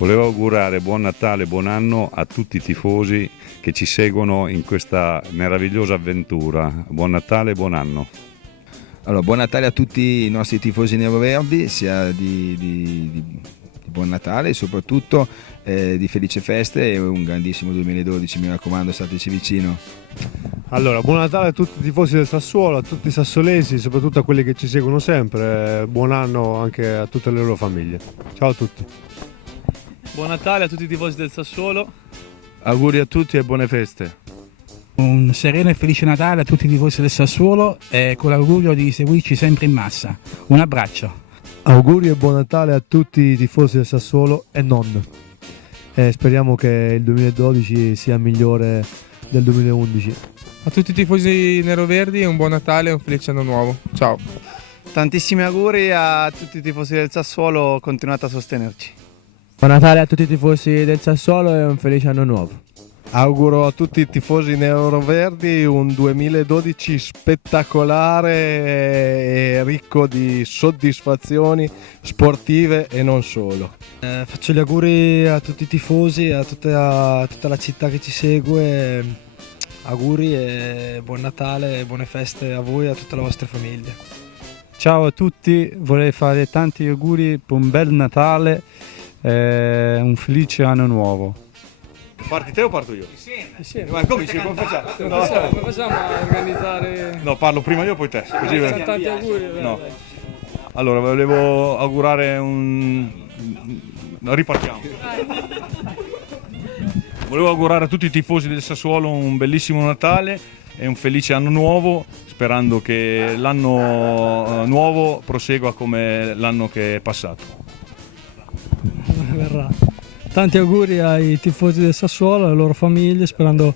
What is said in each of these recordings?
Volevo augurare buon Natale, buon anno a tutti i tifosi che ci seguono in questa meravigliosa avventura. Buon Natale e buon anno. Allora, buon Natale a tutti i nostri tifosi neroverdi, sia di buon Natale e soprattutto di felici feste e un grandissimo 2012, mi raccomando, stateci vicino. Allora, buon Natale a tutti i tifosi del Sassuolo, a tutti i sassolesi, soprattutto a quelli che ci seguono sempre, buon anno anche a tutte le loro famiglie. Ciao a tutti. Buon Natale a tutti i tifosi del Sassuolo. Auguri a tutti e buone feste. Un sereno e felice Natale a tutti i tifosi del Sassuolo e con l'augurio di seguirci sempre in massa. Un abbraccio. Auguri e buon Natale a tutti i tifosi del Sassuolo e non. Speriamo che il 2012 sia migliore del 2011. A tutti i tifosi neroverdi un buon Natale e un felice anno nuovo. Ciao. Tantissimi auguri a tutti i tifosi del Sassuolo, continuate a sostenerci. Buon Natale a tutti i tifosi del Sassuolo e un felice anno nuovo. Auguro a tutti i tifosi neroverdi un 2012 spettacolare e ricco di soddisfazioni sportive e non solo. Faccio gli auguri a tutti i tifosi, a tutta la città che ci segue. Auguri e buon Natale e buone feste a voi e a tutte le vostre famiglie. Ciao a tutti, vorrei fare tanti auguri per un bel Natale e un felice anno nuovo. Parti te o parto io? Insieme. Ma come facciamo? Come facciamo a organizzare? No, parlo prima io poi te. Così Tanti auguri. No. Allora, volevo augurare ripartiamo. Volevo augurare a tutti i tifosi del Sassuolo un bellissimo Natale e un felice anno nuovo, sperando che l'anno nuovo prosegua come l'anno che è passato. Verrà. Tanti auguri ai tifosi del Sassuolo e alle loro famiglie, sperando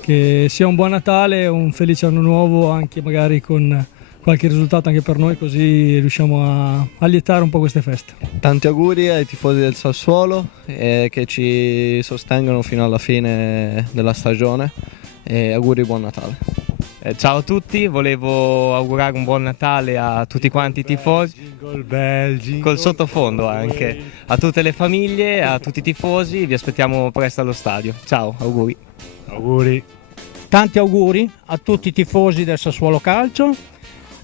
che sia un buon Natale e un felice anno nuovo, anche magari con qualche risultato anche per noi, così riusciamo a lietare un po' queste feste. Tanti auguri ai tifosi del Sassuolo che ci sostengono fino alla fine della stagione e auguri buon Natale. Ciao a tutti, volevo augurare un buon Natale a tutti quanti i tifosi, col sottofondo anche, a tutte le famiglie, a tutti i tifosi, vi aspettiamo presto allo stadio. Ciao, auguri. Auguri. Tanti auguri a tutti i tifosi del Sassuolo Calcio,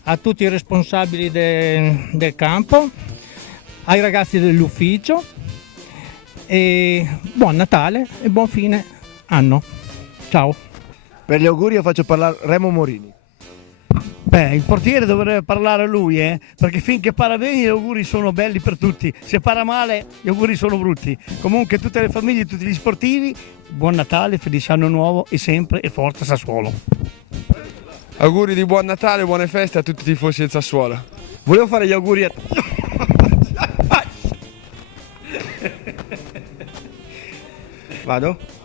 a tutti i responsabili del campo, ai ragazzi dell'ufficio e buon Natale e buon fine anno. Ciao. Per gli auguri io faccio parlare Remo Morini. Il portiere dovrebbe parlare lui, perché finché para bene gli auguri sono belli per tutti, se para male gli auguri sono brutti. Comunque tutte le famiglie, tutti gli sportivi, buon Natale, felice anno nuovo e sempre e forza Sassuolo. Auguri di buon Natale e buone feste a tutti i tifosi del Sassuolo. Volevo fare gli auguri a... Vado?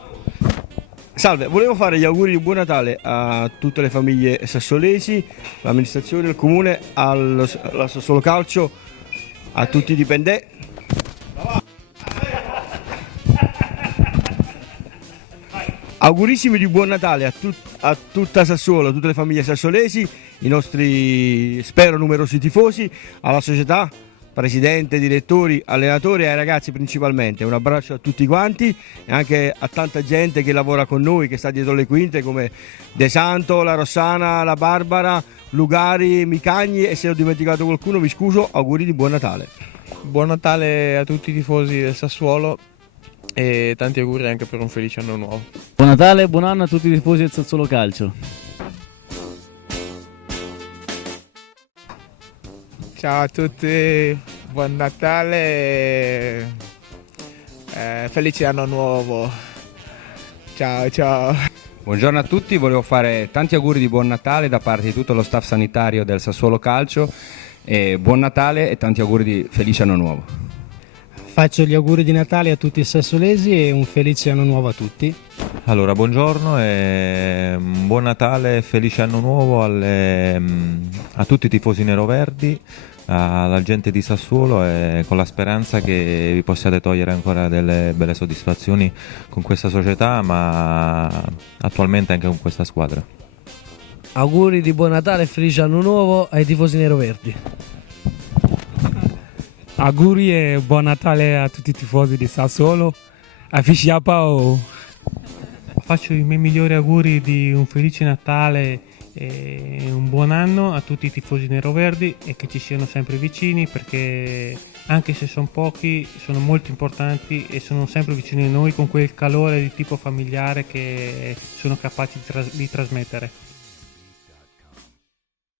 Salve, volevo fare gli auguri di buon Natale a tutte le famiglie sassolesi, all'amministrazione del comune, alla Sassuolo Calcio, a tutti i dipendenti. Augurissimi di buon Natale a tutta Sassuolo, a tutte le famiglie sassolesi, i nostri, spero, numerosi tifosi, alla società, presidente, direttori, allenatori e ai ragazzi principalmente. Un abbraccio a tutti quanti e anche a tanta gente che lavora con noi, che sta dietro le quinte, come De Santo, la Rossana, la Barbara, Lugari, Micagni, e se ho dimenticato qualcuno vi scuso. Auguri di buon Natale. Buon Natale a tutti i tifosi del Sassuolo e tanti auguri anche per un felice anno nuovo. Buon Natale e buon anno a tutti i tifosi del Sassuolo Calcio. Ciao a tutti, buon Natale e felice anno nuovo. Ciao ciao. Buongiorno a tutti, volevo fare tanti auguri di buon Natale da parte di tutto lo staff sanitario del Sassuolo Calcio e buon Natale e tanti auguri di felice anno nuovo. Faccio gli auguri di Natale a tutti i sassolesi e un felice anno nuovo a tutti. Allora, buongiorno e buon Natale e felice anno nuovo a tutti i tifosi neroverdi, alla gente di Sassuolo, e con la speranza che vi possiate togliere ancora delle belle soddisfazioni con questa società, ma attualmente anche con questa squadra. Auguri di buon Natale e felice anno nuovo ai tifosi neroverdi. Auguri e buon Natale a tutti i tifosi di Sassuolo. A Fisciapa. Faccio i miei migliori auguri di un felice Natale e un buon anno a tutti i tifosi neroverdi e che ci siano sempre vicini, perché anche se sono pochi sono molto importanti e sono sempre vicini a noi con quel calore di tipo familiare che sono capaci di trasmettere.